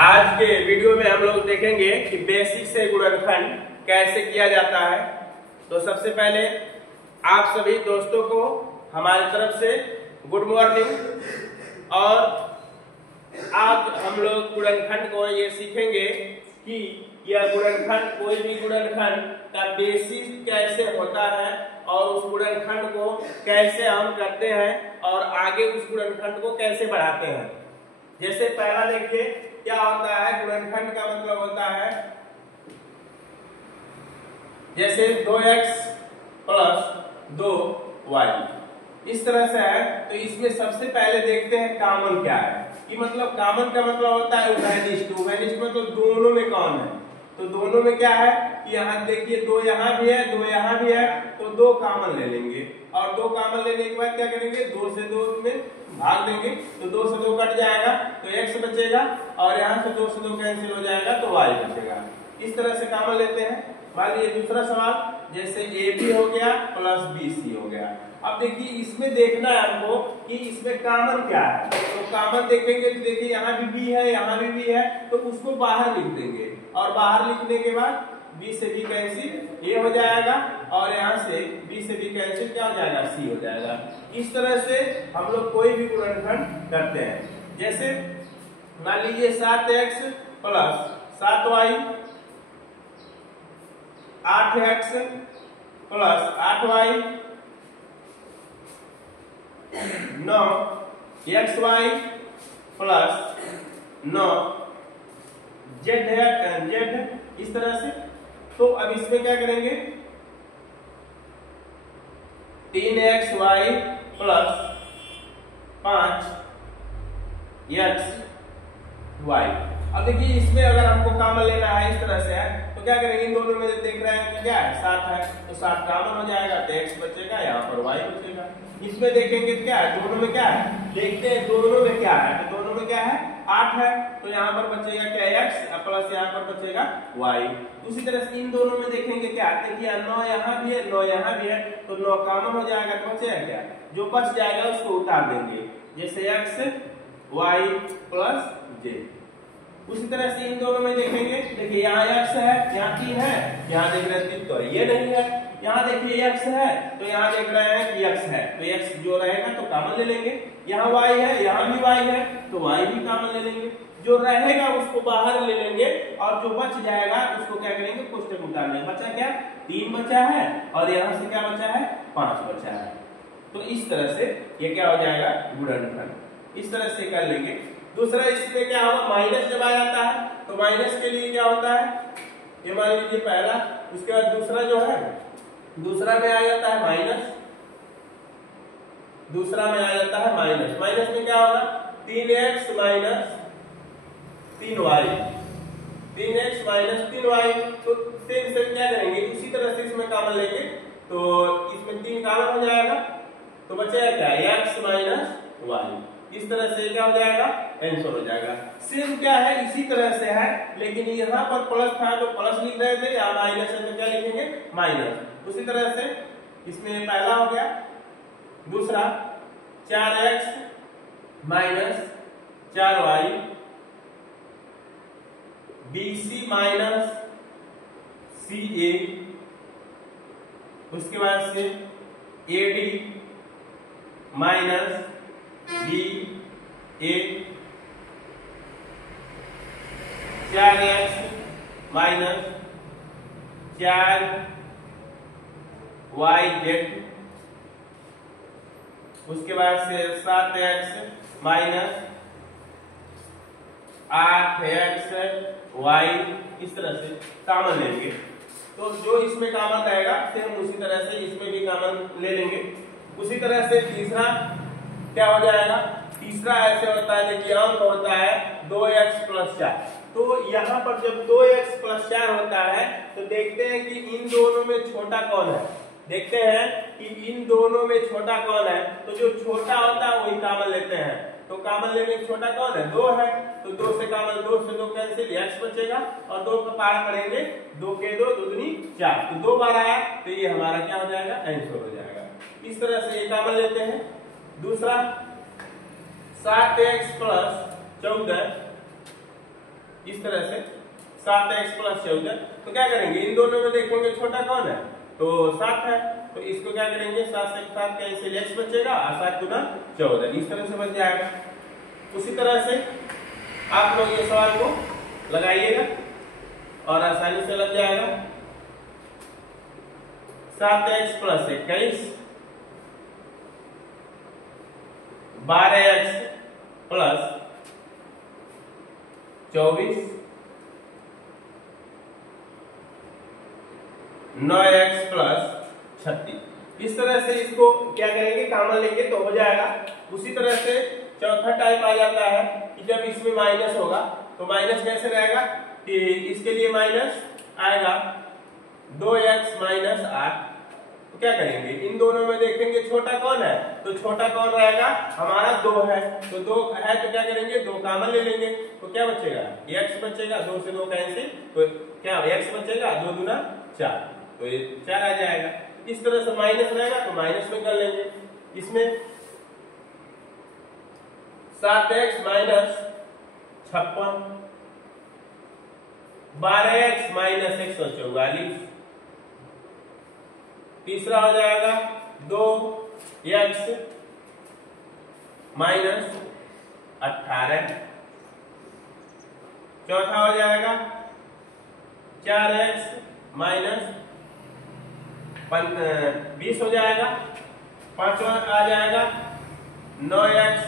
आज के वीडियो में हम लोग देखेंगे कि बेसिक से गुणनखंड कैसे किया जाता है। तो सबसे पहले आप सभी दोस्तों को हमारी तरफ से गुड मॉर्निंग। और आज हम लोग गुणनखंड को ये सीखेंगे कि यह गुणनखंड, कोई भी गुणनखंड का बेसिस कैसे होता है और उस गुणनखंड को कैसे हम करते हैं और आगे उस गुणनखंड को कैसे बढ़ाते हैं। जैसे पहला देखिए क्या होता है, गुणनखंड का मतलब होता है जैसे 2x प्लस 2y इस तरह से है। तो इसमें सबसे पहले देखते हैं कॉमन क्या है, कि मतलब कॉमन का मतलब होता है उभयनिष्ठ। उभयनिष्ठ मतलब दोनों में कौन है, तो दोनों में क्या है कि यहाँ देखिए 2 यहाँ भी है 2 यहाँ भी है, तो 2 कॉमन ले लेंगे और 2 कॉमन लेने के बाद क्या करेंगे 2 से 2 में भाग देंगे, तो 2 से 2 कट जाएगा तो x बचेगा और यहाँ से 2 से 2 कैंसिल हो जाएगा तो y बचेगा। इस तरह से कॉमन लेते हैं। मान लीजिए दूसरा सवाल, जैसे AB हो गया प्लस BC हो गया। अब देखिए इसमें देखना है हमको कि इसमें कॉमन क्या है। तो कॉमन देखेंगे तो देखिए यहाँ भी B है यहाँ भी B है, तो उसको बाहर लिख देंगे और बाहर लिखने के बाद B से B कैंसिल ये हो जाएगा और यहाँ से B से B कैंसिल क्या हो जाएगा C हो जाएगा। इस तरह से हम लोग कोई भी गुणनखंड करते हैं। जैसे मान लीजिए 7x plus 7y 8x plus 8y 9xy plus 9z इस तरह से। तो अब इसमें क्या करेंगे 3xy प्लस 5xy। अब देखिए इसमें अगर हमको कॉमन लेना है इस तरह से है तो क्या करेंगे, इन दोनों में देख रहे हैं कि क्या है 7 है, तो 7 कॉमन हो जाएगा तो x बचेगा, यहाँ पर y बचेगा। इसमें देखेंगे क्या है, दोनों में क्या है, देखते हैं दोनों में क्या है, तो दोनों में क्या है 8 है, तो यहाँ पर बचेगा क्या x प्लस यहाँ पर बचेगा y। उसी तरह से इन दोनों में देखेंगे क्या, देखिए 9 यहाँ भी है 9 यहाँ भी है, तो 9 कॉमन हो जाएगा तो बचेगा क्या, जो बच जाएगा उसको उतार देंगे, जैसे x y प्लस j। उसी तरह से इन दोनों में देखेंगे, देखिए यहाँ x है यहाँ 3 है, यहाँ देख रहे हैं 3 तो ये नहीं है, यहाँ देखिए x है तो यहाँ देख रहे हैं कि x है, तो x जो रहेगा तो कॉमन ले लेंगे। यहाँ y है यहाँ भी y है तो y भी कॉमन ले लेंगे, जो रहेगा उसको बाहर ले लेंगे और जो बच जाएगा उसको क्या करेंगे कोष्टक उतार लेंगे। बचा क्या 3 बचा है और यहाँ से क्या बचा है 5 बचा है। तो इस तरह से ये क्या हो जाएगा गुणनखंड, इस तरह से कर लेंगे। दूसरा इसमें क्या होगा, माइनस जब आ जाता है तो माइनस के लिए क्या होता है, ये मान लीजिए पहला, उसके बाद दूसरा जो है दूसरा में आ जाता है माइनस, दूसरा में आ जाता है माइनस। माइनस में क्या होगा 3x minus 3y 3x minus 3y। तो सेम सेम क्या करेंगे उसी तरह से इसमें कॉमन लेंगे, तो इसमें 3 कॉमन हो जाएगा तो बचेगा क्या x माइनस y। इस तरह से क्या हो जाएगा आंसर हो जाएगा। सेम क्या है इसी तरह से है, लेकिन यहाँ पर प्लस था तो प्लस लिख रहे थे, या माइनस है तो क्या लिखेंगे माइनस। उसी तरह से इसमें पहला हो गया, दूसरा 4x minus 4y BC minus CA, उसके बाद से AD minus BA 4x minus 4yz, उसके बाद से 7x माइनस 8xy। इस तरह से कॉमन लेंगे, तो जो इसमें कॉमन रहेगा सेम उसी तरह से इसमें भी कॉमन ले लेंगे। उसी तरह से तीसरा क्या हो जाएगा, तीसरा ऐसे होता है, देखिए अंक होता है 2x प्लस 4। तो यहाँ पर जब 2x प्लस 4 होता है तो देखते हैं कि इन दोनों में छोटा कौन है, देखते हैं कि इन दोनों में छोटा कौन है, तो जो छोटा होता है वही कॉमन लेते हैं। तो कॉमन लेने में छोटा कौन है 2 है, तो 2 से कॉमन 2 से 2 कैंसिल x बचेगा और 2 का पार करेंगे 2 के 2 2 दूनी 4, तो 2 बार आया तो ये हमारा क्या हो जाएगा आंसर हो जाएगा। इस तरह से ये कॉमन लेते हैं। दूसरा 7x प्लस 14 इस तरह से 7x प्लस 14। तो क्या करेंगे, इन दोनों में देखेंगे छोटा कौन है, तो 7 है, तो इसको क्या करेंगे 7 से 7 कैंसिल, x बचेगा और 7 गुना 14, इस तरह से बच जाएगा। उसी तरह से आप लोग ये सवाल को लगाइएगा और आसानी से लग जाएगा। 7x plus 21, 12x plus 24, 9x plus 36। इस तरह से इसको क्या करेंगे, कॉमन लेंगे तो हो जाएगा। उसी तरह से चौथा टाइप आ जाता है कि जब इसमें माइनस होगा, तो माइनस कैसे रहेगा कि इसके लिए माइनस आएगा 2x माइनस 8। तो क्या करेंगे, इन दोनों में देखेंगे छोटा कौन है, तो छोटा कौन रहेगा, हमारा 2 है, तो 2 है तो क्या करेंगे 2 कॉमन ले लेंगे, तो क्या बचेगा x बचेगा, 2 से 2 कैंसिल, तो क्या x बचेगा 2 दूना 4, तो ये 4 आ जाएगा। इस तरह से माइनस रहेगा तो माइनस में कर लेंगे। इसमें 7x माइनस 56, 12x माइनस 144, तीसरा हो जाएगा 2x माइनस 18, चौथा हो जाएगा 4x माइनस 20 हो जाएगा, पांचवा आ जाएगा 9x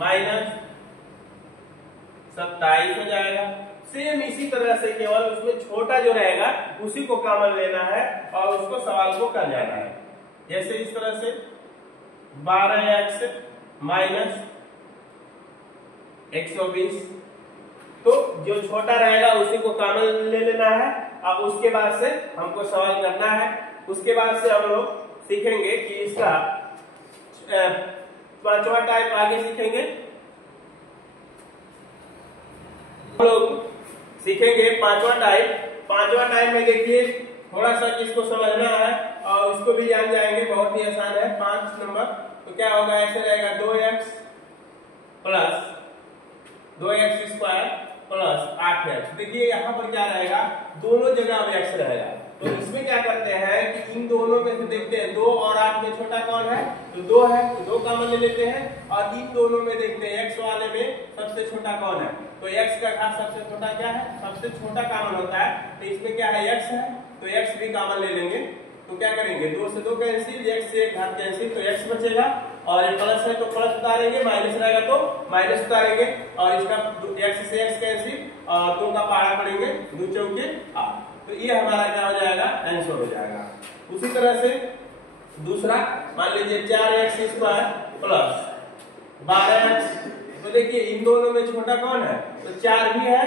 माइनस 27 हो जाएगा। सेम इसी तरह से केवल उसमें छोटा जो रहेगा उसी को कॉमन लेना है और उसको सवाल को कर जाना है। जैसे इस तरह से 12x माइनस 120, तो जो छोटा रहेगा उसी को कॉमन ले लेना है और उसके बाद से हमको सवाल करना है। उसके बाद से हम लोग सीखेंगे कि इसका पांचवा टाइप आगे सीखेंगे। हम लोग सीखेंगे पांचवा टाइप। पांचवा टाइप में देखिए थोड़ा सा इसको समझना है और उसको भी जान जाएंगे, बहुत ही आसान है। 5 नंबर तो क्या होगा, ऐसे रहेगा 2x plus 2x square plus 8x। देखिए यहाँ पर क्या रहेगा, दोनों जगह अब x रहेगा, तो इसमें क्या करते हैं कि इन दोनों में से देखते हैं 2 और 8 में छोटा कौन है, तो 2 है, तो 2 कॉमन ले लेते हैं और इन दोनों में देखते हैं x वाले में सबसे छोटा कौन है, तो x का घात सबसे छोटा क्या है, सबसे छोटा कॉमन होता है, तो इसमें क्या है x है, तो x भी कॉमन ले लेंगे। तो क्या करेंगे 2 से 2 कैंसिल, x से 1 घात कैंसिल, तो x बचेगा और ये प्लस है तो प्लस उतारेंगे, माइनस रहेगा तो माइनस उतारेंगे और इसका x से x कैंसिल और 2 का पहाड़ा पड़ेंगे, 2 चौके 8। तो ये हमारा क्या हो जाएगा, आंसर हो जाएगा। उसी तरह से दूसरा मान लीजिए 4x स्क्वायर प्लस 12x, तो देखिए इन दोनों में छोटा कौन है, तो 4 भी है,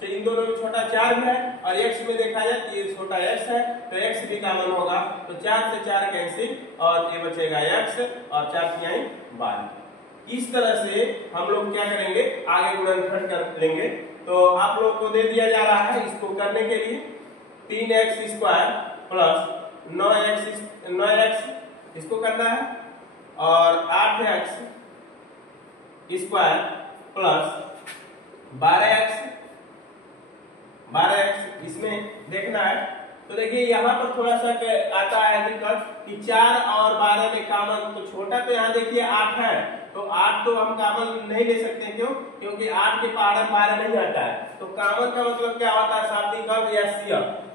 तो इन दोनों में छोटा 4 भी है और x में देखा जाए तो ये छोटा x है, तो x भी कॉमन होगा, तो 4 से 4 कैंसिल और ये बचेगा x और 4 से 12। इस तरह से हम लोग क्या करेंगे, आगे गुणनखंड कर लेंगे। तो आप लोग को दे दिया जा रहा है, इसको करने के लिए 3x स्क्वायर प्लस 9x इसको करना है और 8x स्क्वायर प्लस 12x इसमें देखना है। तो देखिए यहाँ पर थोड़ा सा आता है दिक्कत कि 4 और 12 में कॉमन, तो छोटा तो यहाँ देखिए 8 है, तो 8 तो हम कॉमन नहीं ले सकते, क्यों, क्योंकि 8 के पहाड़ा 12 नहीं आता है। तो कॉमन का मतलब क्या होता है, शाब्दिक अर्थ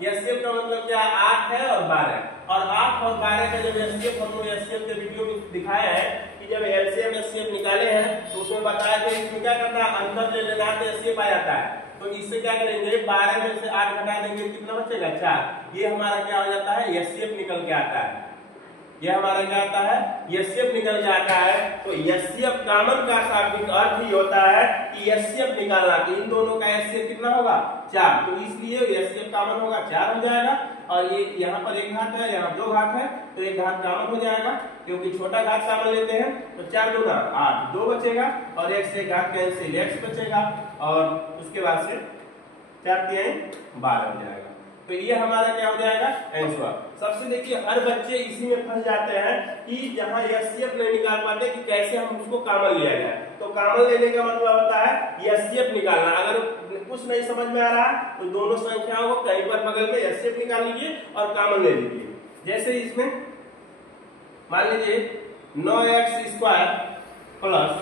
एचसीएफ का मतलब क्या, 8 है और 12, और 8 और 12 का जब एचसीएफ हम लोग एचसीएफ के वीडियो में दिखाया है कि जब एलसीएम एचसीएफ निकाले हैं तो उसमें बताया कि इसमें क्या करना है, अंतर ले लेना है तो एचसीएफ आ जाता है। तो इससे क्या करेंगे, 12 में से 8 घटा देंगे, कितना बचेगा 4। ये हमारा क्या हो जाता है, एचसीएफ निकल के आता है। ये हमारा क्या आता है, एचसीएफ निकल के आता है। तो एचसीएफ कॉमन का शाब्दिक अर्थ ही होता है कि एचसीएफ निकालना, तो इन दोनों का एचसीएफ कितना होगा 4, तो इसलिए एचसीएफ कॉमन होगा 4 हो जाएगा। और ये यहाँ पर 1 घात है, यहाँ 2 घात है, तो 1 घात कॉमन हो जाएगा, क्योंकि छोटा घात कॉमन लेते हैं, तो 4 दूना 8, 2 बचेगा और 1 से 1 घात कैंसिल, x बचेगा और उसके बाद से 4 3 12 हो जाएगा। तो ये हमारा क्या हो जाएगा, आंसर। सबसे देखिए हर बच्चे इसी में फंस जाते हैं कि जहां एचसीएफ नहीं निकाल पाते कि कैसे हम उसको कॉमन लिया जाए। तो कॉमन लेने का मतलब होता है एचसीएफ निकालना। अगर कुछ नहीं समझ में आ रहा तो दोनों संख्याओं को कहीं पर बगल में एचसीएफ निकाल लीजिए और कॉमन ले लीजिए। जैसे इसमें मान लीजिए 9x² प्लस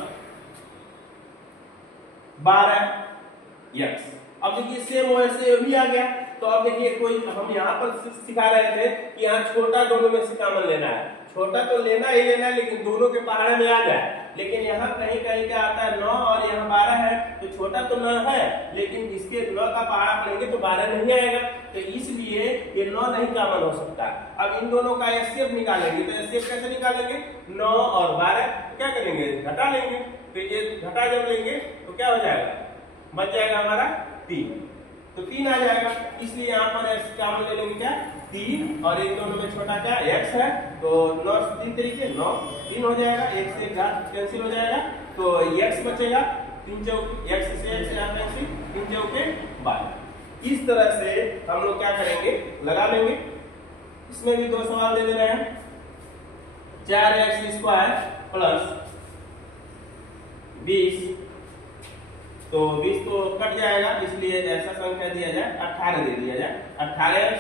12x। अब देखिए सेम वैसे ये भी आ गया। तो अब देखिए कोई हम यहाँ पर सिखा रहे थे कि यहाँ छोटा दोनों में से कॉमन लेना है। छोटा तो लेना ही लेना है लेकिन दोनों के पहाड़े में आ जाए। लेकिन यहाँ कहीं कहीं क्या आता है 9 और यहाँ 12 है तो छोटा तो 9 है लेकिन इसके 9 का पहाड़ा लेंगे तो 12 नहीं आएगा। तो इसलिए ये 9 नहीं कॉमन हो सकता। अब इन दोनों का एचसीएफ निकालेंगे तो एचसीएफ कैसे निकालेंगे? 9 और 12 क्या करेंगे? घटा लेंगे। तो ये घटा जब लेंगे तो क्या हो जाएगा? बच जाएगा हमारा 3। तो 3 आ जाएगा। इसलिए यहाँ पर x कॉमन ले लेंगे क्या? 3 और इन दोनों में छोटा क्या x है तो 9 3 तरीके 9 3 हो जाएगा। x से घात कैंसिल हो जाएगा तो x बचेगा। 3 चौक x से x यहाँ कैंसिल 3 चौके 12। इस तरह से हम लोग क्या करेंगे? लगा लेंगे। इसमें भी दो सवाल दे दे रहे हैं। 4x² प्लस 20 तो 20 तो कट जाएगा इसलिए ऐसा संख्या दिया जाए 18 दे दिया जाए 18x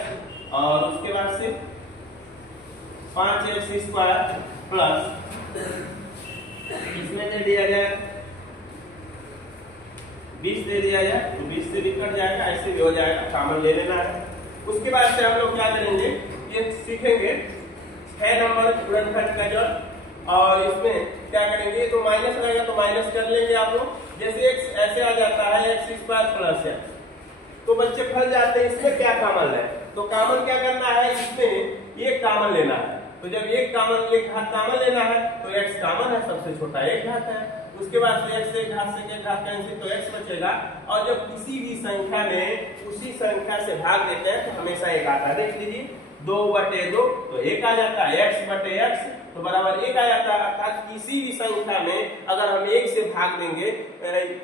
और उसके बाद से 5x² प्लस इसमें दे दिया जाए 20 दे दिया जाए तो 20 से भी कट जाएगा ऐसे भी हो जाएगा। कॉमन ले लेना है। उसके बाद से हम लोग क्या करेंगे? ये सीखेंगे 6 नंबर गुणनखंड का जड़। और इसमें क्या करेंगे? तो माइनस रहेगा तो माइनस कर लेंगे आप लोग। जैसे x ऐसे आ जाता है x² प्लस x तो बच्चे फंस जाते हैं इसमें क्या कॉमन है। तो कॉमन क्या करना है? इसमें एक कॉमन लेना है। तो जब एक घात कॉमन लेना है तो x कॉमन है सबसे छोटा एक घात है। उसके बाद से x से घात कैंसिल तो x बचेगा। और जब किसी भी संख्या में उसी संख्या से भाग देते हैं तो हमेशा एक आता है। देख लीजिए 2/2 तो 1 आ जाता है। x/x तो बराबर 1 आ जाता है। अर्थात किसी भी संख्या में अगर हम 1 से भाग देंगे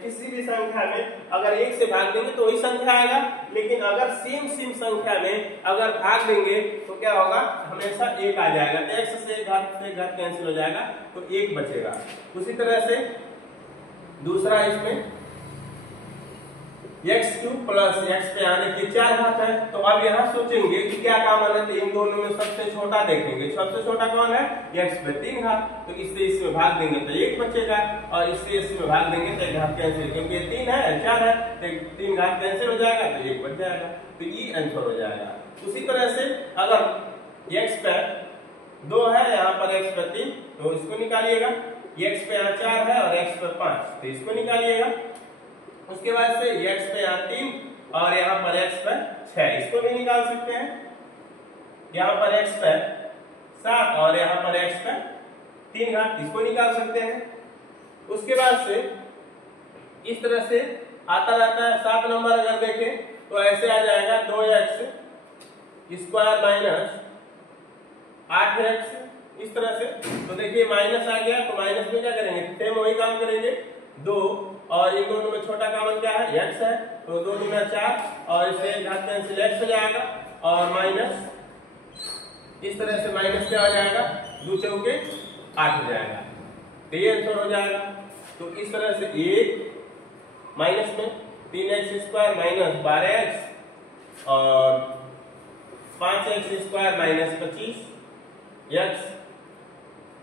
किसी भी संख्या में अगर 1 से भाग देंगे तो वही संख्या आएगा। लेकिन अगर सेम संख्या में अगर भाग देंगे तो क्या होगा? हमेशा 1 आ जाएगा। तो x से घात कैंसिल हो जाएगा तो 1 बचेगा। उसी तरह से दूसरा इसमें x³ प्लस x पे आने की 4 घात है। तो अब यहाँ सोचेंगे कि क्या कॉमन है। तो इन दोनों में सबसे छोटा देखेंगे। सबसे छोटा कौन है? x पे 3 घात। तो इससे इसमें भाग देंगे तो 1 बचेगा और इससे इसमें भाग देंगे तो 1 घात कैंसिल क्योंकि 3 है 4 है तो 3 घात कैंसिल हो जाएगा तो 1 बच जाएगा। तो ये आंसर हो जाएगा। उसी तरह से अगर x पे 2 है यहाँ पर x पे 3 तो इसको निकालिएगा। x पे यहाँ 4 है और x पे 5 तो इसको निकालिएगा। उसके बाद से x पे यहाँ 3 और यहाँ पर x पे 6 इसको भी निकाल सकते हैं। यहाँ पर x पे 7 और यहाँ पर x पे 3 घात इसको निकाल सकते हैं। उसके बाद से इस तरह से आता रहता है। 7 नंबर अगर देखें तो ऐसे आ जाएगा 2x² माइनस 8x इस तरह से। तो देखिए माइनस आ गया तो माइनस में क्या करेंगे? सेम वही काम करेंगे 2 और इन दोनों में छोटा कॉमन क्या है? x है तो 2 दूना 4 और इससे घात कैंसिल x हो जाएगा और माइनस इस तरह से माइनस क्या हो जाएगा? 2 चौके 8 हो जाएगा। तो ये आंसर हो जाएगा। तो इस तरह से 1 माइनस में 3x² माइनस 12x और 5x² माइनस 25x।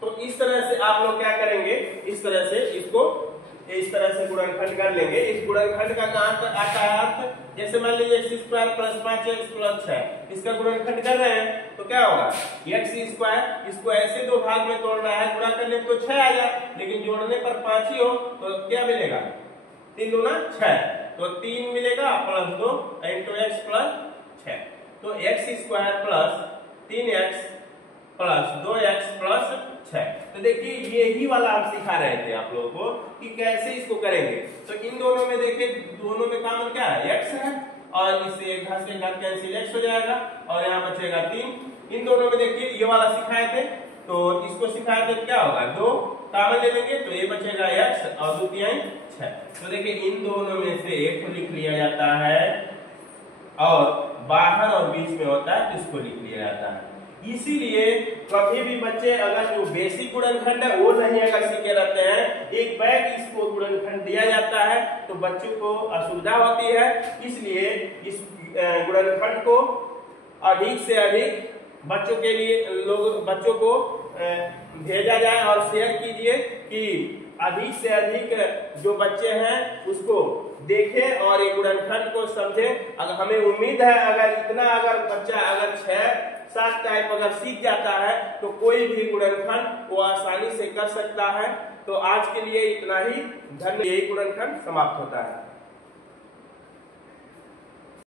तो इस तरह से आप लोग क्या करेंगे? इस तरह से इसको इस तरह से गुणनखंड कर लेंगे। इस गुणनखंड का कहां तक आता है अर्थ? जैसे मान लीजिए x² प्लस 5x प्लस 6 इसका गुणनखंड कर रहे हैं तो क्या होगा? x² इसको ऐसे दो भाग में तोड़ना है। गुणा करने तो 6 आ जाए लेकिन जोड़ने पर 5 ही हो तो क्या मिलेगा? 3 दूना 6 तो 3 मिलेगा प्लस 2 इंटू x प्लस 6 तो x² plus 3x plus 2x plus 6। तो देखिए यही वाला हम सिखा रहे थे आप लोगों को कि कैसे इसको करेंगे। तो इन दोनों में देखिए दोनों में कॉमन क्या है? x है और इससे एक घात से घात कैंसिल x हो जाएगा और यहाँ बचेगा 3। इन दोनों में देखिए ये वाला सिखाए थे तो इसको सिखाए थे क्या होगा? 2 कॉमन ले लेंगे तो ये बचेगा x और 2 3 6। तो देखिए इन दोनों में से एक को लिख लिया जाता है और बाहर और बीच में होता है तो इसको लिख लिया जाता है। इसीलिए कभी भी बच्चे अगर जो बेसिक गुणनखंड है वो नहीं अगर सीखे रहते हैं, एक बैग इसको गुणनखंड दिया जाता है तो बच्चों को असुविधा होती है। इसलिए इस गुणनखंड को अधिक से अधिक बच्चों के लिए बच्चों को भेजा जाए और शेयर कीजिए कि अधिक से अधिक जो बच्चे हैं उसको देखें और एक गुणनखंड को समझें। अगर हमें उम्मीद है अगर बच्चा अगर 6-7 टाइप अगर सीख जाता है तो कोई भी गुणनखंड वो आसानी से कर सकता है। तो आज के लिए इतना ही। धन्यवाद। यही गुणनखंड समाप्त होता है।